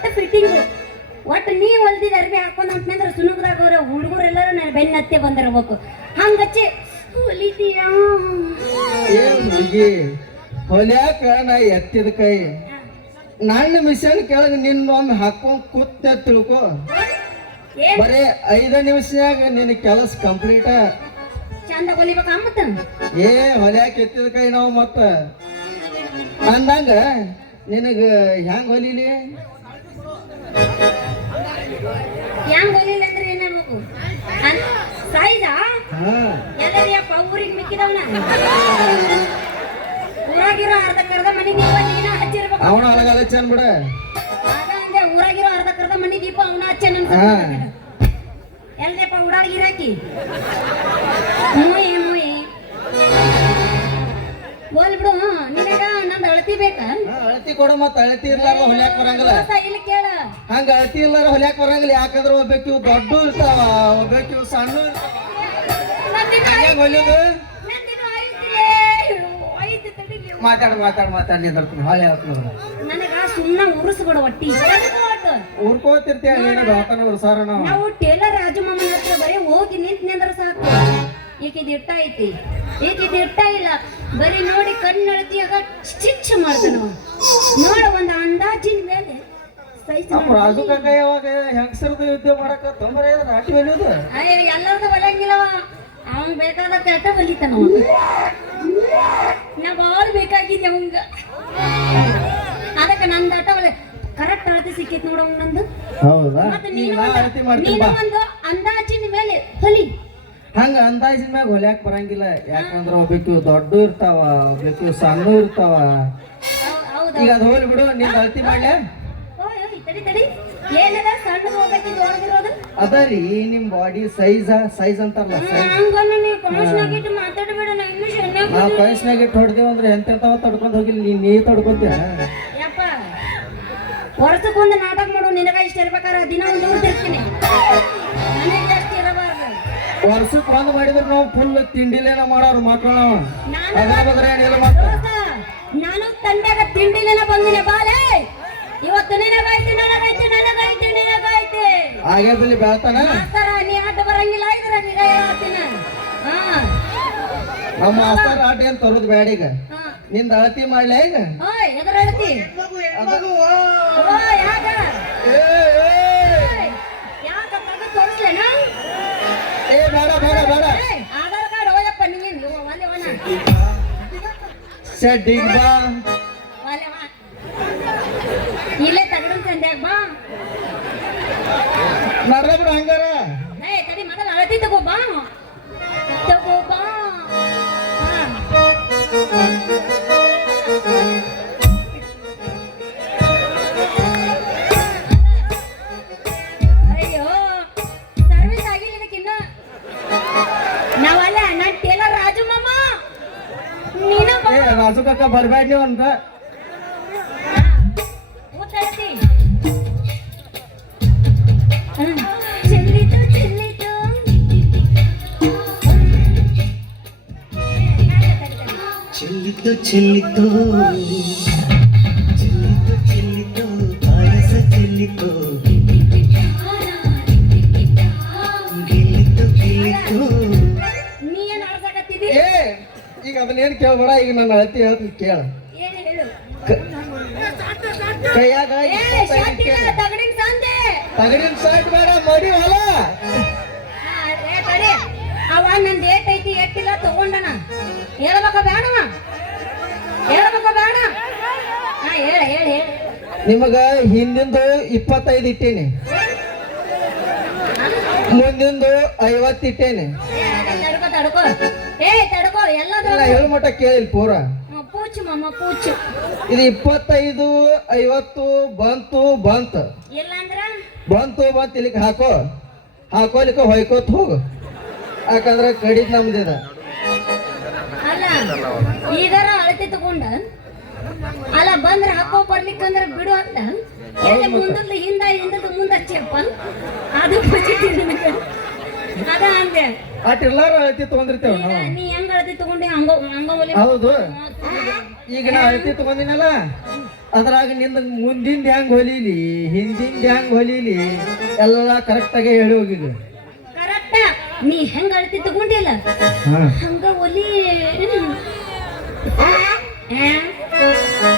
ಒಟ್ಟು ಫಿಟ್ಟಿಂಗ್ ಒಟ್ಟು ನೀ ಹೊಲ್ದಿದ ಅರ್ಬಿ ಹಾಕೊಂಡ್ ಅಂತಂದ್ರೆ ಸುನುಗ್ದಾಗ ಅವ್ರ ಹುಡುಗರೆಲ್ಲರೂ ನನ್ನ ಬೆನ್ನ ಹತ್ತೆ ಬಂದಿರ್ಬೇಕು ಹಂಗಚ್ಚಿ ಹೊಲಿತೀಯಾ ಹೊಲ್ಯಾಕ ನಾ ಎತ್ತಿದ ಕೈ ನನ್ನ ಮಿಷನ್ ಕೆಳಗೆ ನಿನ್ನೊಮ್ಮೆ ಹಾಕೊಂಡ್ ಕೂತ್ ತಿಳ್ಕೊ ಬರೀ 5 ನಿಮಿಷನಾಗ ನಿನ್ನ ಕೆಲಸ ಕಂಪ್ಲೀಟ ಚಂದ ಹೊಲಿಬೇಕ ಮತ್ತ ಹೊಲ್ಯಾಕ ಎತ್ತಿದ ಕೈ ನಾವು ಮತ್ತ ಅಂದಂಗ ನಿನಗ ಹೆಂಗ್ ಹೊಲಿಲಿ ಹೆಂಗ್ ಹೊಲಿಲ್ಲ ಅಂದ್ರೆ ಏನಾಗ್ಬೇಕು ಸೈಜಾ ಎಲ್ಲರಿಯಪ್ಪ ಊರಿಗೆ ಮಿಕ್ಕಿದವನ ಊರಾಗಿರೋ ಅರ್ಧ ಮನಿ ದೀಪ ನೀನ ಹಚ್ಚಿರ್ಬೇಕು ಅವನ ಅಳಗಲ್ಲ ಚಂದ ಬಿಡ ಅದಂದ್ರೆ ಊರಾಗಿರೋ ಅರ್ಧ ಮನಿ ದೀಪ ಅವನ ಹಚ್ಚ ಎಲ್ರಪ್ಪ ಉಡಾಡಿ ಗಿರಾಕಿ ಮೂಯಿ ಬೋಲ್ ಬಿಡು ನಿನಗ ನಂದು ಅಳತಿ ಬೇಕಾ ಅಳತಿ ಕೊಡು ಮತ್ತ ಅಳತಿ ಇರ್ಲಾರ ಹೊಲ್ಯಾಕ ಬರಂಗಿಲ್ಲ ಇಲ್ಲಿ ಕೇಳ ಹಂಗ ಅಳತಿ ಇರ್ಲಾರ ಹೊಲ್ಯಾಕ ಬರಂಗಿಲ್ಲ ಯಾಕಂದ್ರೆ ಒಬ್ಬಾಕಿವು ದೊಡ್ಡ ಇರ್ತಾವ ಒಬ್ಬಾಕಿವು ಸಣ್ಣ ಹೊಲಿಯೋದು ಮಾತಾಡ ನಿಂದಿರ್ತೀನಿ ಹೊಳೆ ನನಗ ಸುಮ್ಮನೆ ಉರುಸ್ಬಿಡ ಒಟ್ಟಿ ಊರ್ಕೋತಿರ್ತೀಯ ಏನು ಬೆಳತನ ಉರ್ಸಾರ ನಾವು ಟೇಲರ್ ರಾಜಮಾಮನ ಹತ್ರ ಬರೀ ಹೋಗಿ ನಿಂತ್ರ ಸಾಕು ಈಕಿದ್ ಇಟ್ಟ ಐತಿ ಈಕಿದ್ ಇಟ್ಟ ಇಲ್ಲ ಬರೀ ನೋಡಿ ಕಣ್ಣಳತಿಯಾಗ ಸ್ಟಿಚ್ ಮಾಡ್ತಾನ ನೋಡ ಒಂದ್ ಅಂದಾಜಿನ ಮೇಲೆ ರಾಜು ಕಾಕ ಯಾವಾಗ ಹೆಂಗಸರದ ಯುದ್ಧ ಮಾಡಕ ತೊಂದರೆ ರಾಟಿ ಹೊಲಿಯೋದು ಎಲ್ಲರದು ಹೊಲಂಗಿಲ್ಲವ ಅವನ್ ಬೇಕಾದ ಕೆಟ್ಟ ಹೊಲಿತಾನ ನಾ ಬಾಳ ಬೇಕಾಗಿದ್ದೆ ಅವಂಗ ಅದಕ್ಕೆ ನಂದು ಆಟ ಒಳ್ಳೆ ಕರೆಕ್ಟ್ ಅಳತೆ ಸಿಕ್ಕೈತಿ ನೋಡ ನಂದು ಮತ್ತೆ ನೀನು ಒಂದು ಅಂದಾಜಿನ ಮೇಲೆ ಹೊಲಿ ಹಂಗ ಅಂದಾಜಿನ ಮ್ಯಾಗ ಹೊಲ್ಯಾಕ ಬರಂಗಿಲ್ಲ ಯಾಕಂದ್ರ ಒಬ್ಬಾಕಿವು ದೊಡ್ಡ ಇರ್ತಾವ ಒಬ್ಬಾಕಿವು ಸಣ್ಣ ಇರ್ತಾವ ಈಗ ಅದು ಹೋಲಿ ಬಿಡು ನಿಂದ ಅಳತಿ ಮಾಡ್ಲ್ಯಾ ತಡಿ ಏನದ ಸಣ್ಣ ಹೋಗಕ್ಕೆ ದೊಡ್ಡದಿರೋದು ಅದ ರೀ ನಿಮ್ ಬಾಡಿ ಸೈಜ್ ಅಂತಾರಲ್ಲ ನಾವು ಕೈಸ್ನಾಗ ಇಟ್ಟು ಹೊಡೆದೇವ ಅಂದ್ರೆ ಎಂತೆಂತಾವ ತಡ್ಕೊಂಡ್ ಹೋಗಿಲ್ಲ ನೀ ತಡ್ಕೊಂತೀಯ ಯಪ್ಪ ವರ್ಷಕ್ಕೊಂದು ನಾಟಕ ಮಾಡು ನಿನಗ ಇಷ್ಟ ಇರ್ಬೇಕಾರ ದಿನ ಒಂದು ಊರ್ತಿರ್ತೀನಿ ಜಾಸ್ತಿ ಇರಬಾರ್ದು ವರ್ಷಕ್ಕೆ ಒಂದು ಮಾಡಿದ್ರೆ ನಾವು ಫುಲ್ ತಿಂಡಿಲೇನ ಮಾಡೋರು ಮಕ್ಕಳು ನಾನು ತಂದಾಗ ತಿಂಡಿಲೇನ ಬಂದಿನಿ ಬಾಲೆ ಇವತ್ತು ನಿನಗಾಯ್ತು ಹಾಗೆ ಬಲ್ಲಿ ಬೆಳ್ತಾನ ನೀ ಆಟ ಬರಂಗಿಲ್ಲ ಇದ್ರ ನಮ್ಮ ಮಾಸ್ತರ್ ಆಟ ಏನ್ ತರೋದು ಬೇಡ ಈಗ ನಿಂದ ಅಳತಿ ಮಾಡ್ಲ ಈಗ ಎದ್ರ ಅಳತಿ ತೋರಿಸ್ಲೇನ ಬೇಡ ಆಧಾರ್ ಕಾರ್ಡ್ ಹೋಯಪ್ಪ ನೀನು ಶೆಡ್ಡಿಗ್ ಬಾ ಇಲ್ಲೇ ತಗಡನ್ ತಂದ್ಯಾಗ ಬಾ ನಡ್ದ ಬಿಡು ಹಂಗಾರ ತಡಿ ಮೊದಲ ಅಳತಿ ತಗೋ ಬಾ ಅಯ್ಯೋ ಸರ್ವಿಸ್ ಆಗಿಲ್ಲ ಇದಕ್ಕಿನ್ನ ನಾವಲ್ಲ ನಾನ್ ಟೇಲರ್ ರಾಜು ಮಾಮ ನೀನು ರಾಜು ಕಾಕ ಬರ್ಬೇಡ ನೀವು ಅಂತ చెల్లితో పాయస చెల్లితో గిల్లితో ಈಗ ಅದನ್ನೇನು ಕೇಳ್ಬೇಡ ಈಗ ನನ್ನ ಅಳತಿ ಹೇಳ್ತೀನಿ ಕೇಳ ಕೈಯಾಗ ತಗಡಿನ ಸಾಟ್ ಬೇಡ ಮಡಿ ಹೊಲ ಅವ ನನ್ ಡೇಟ್ ಐತಿ ಎಟ್ಟಿಲ್ಲ ತಗೊಂಡನ ಹೇಳ್ಬೇಕ ಬೇಡವ ಹೇಳ ನಿಮಗ ಹಿಂದಿಂದು 25 ಇಟ್ಟೇನಿ ಮುಂದಿಂದು 50 ಇಟ್ಟೇನಿ ತಡ್ಕೋ ಎಲ್ಲ ಹೇಳ ಮಟ್ಟ ಕೇಳಿಲ್ ಪೂರ ಪೂಚು ಮಾಮ ಪೂಚು ಇದು 25 50 ಬಂತು ಇಲ್ಲಂದ್ರ ಬಂತು ಇಲ್ಲಿಗೆ ಹಾಕೋಲಿಕ್ಕೆ ಹೊಯ್ಕೋತ್ ಹೋಗು ಯಾಕಂದ್ರೆ ಕಡಿದ್ ನಮ್ದಿದ ಅಲ್ಲ ಈಗಾರ ಅಳತೆ ತಗೊಂಡ ಅಲ್ಲ ಬಂದ್ರೆ ಹಾಕೋ ಬರ್ಲಿಕ್ಕಂದ್ರೆ ಬಿಡು ಅಂತ ಮುಂದದ್ದು ಮುಂದೆ ಹಚ್ಚಿಯಪ್ಪ ಅದು ಅದ ಅಂದೆ ಅಟ್ಟೆಲ್ಲಾರು ಅಳತಿ ತಗೊಂಡಿರ್ತೇವ ನೀ ಹೆಂಗ್ ಅಳತೆ ತಗೊಂಡಿ ಹಂಗ ಹೌದು ಈಗ ನಾ ಅಳತಿ ತಗೊಂಡಿನಲ್ಲ ಅದ್ರಾಗ ನಿಂದ ಮುಂದಿಂದ ಹೆಂಗ್ ಹೊಲೀಲಿ ಹಿಂದಿಂದ ಹೆಂಗ್ ಹೊಲೀಲಿ ಎಲ್ಲ ಕರೆಕ್ಟಾಗಿ ಹೇಳಿ ಹೋಗಿಲ್ಲ. ಕರೆಕ್ಟ ನೀ ಹೆಂಗ ಅಳತಿ ತಗೊಂಡಿಲ್ಲ ಹಾ ಹಂಗ ಒಲಿ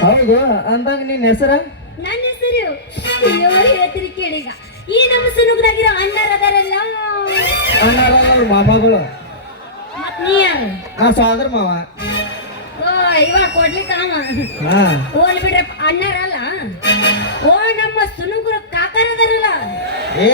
ಹೌದು ಅಂದಾಗ ನಿನ್ನ ಹೆಸರ ನನ್ನ ಹೆಸರು ಅಯ್ಯೋ ಹೇಳ್ತೀರಿ ಕೇಳೀಗ ಈ ನಮ್ಮ ಸುನುಗ್ದಾಗಿರೋ ಅಣ್ಣರ ಅದಾರಲ್ಲ ಅಣ್ಣಾರ ಮಾಮಗಳು ಮತ್ ನೀ ಯಾರು? ನಾ ಸೋದರ ಮಾವ. ಓ ಇವಾಗ ಕೊಡ್ಲಿಕ್ಕ ಅವ ಹಾ ಓಲ್ ಬಿಡ್ರಿ ಅಣ್ಣರಲ್ಲ ಓ ನಮ್ಮ ಸುನುಗ್ರ ಕಾಕರದಾರಲ್ಲ ಏ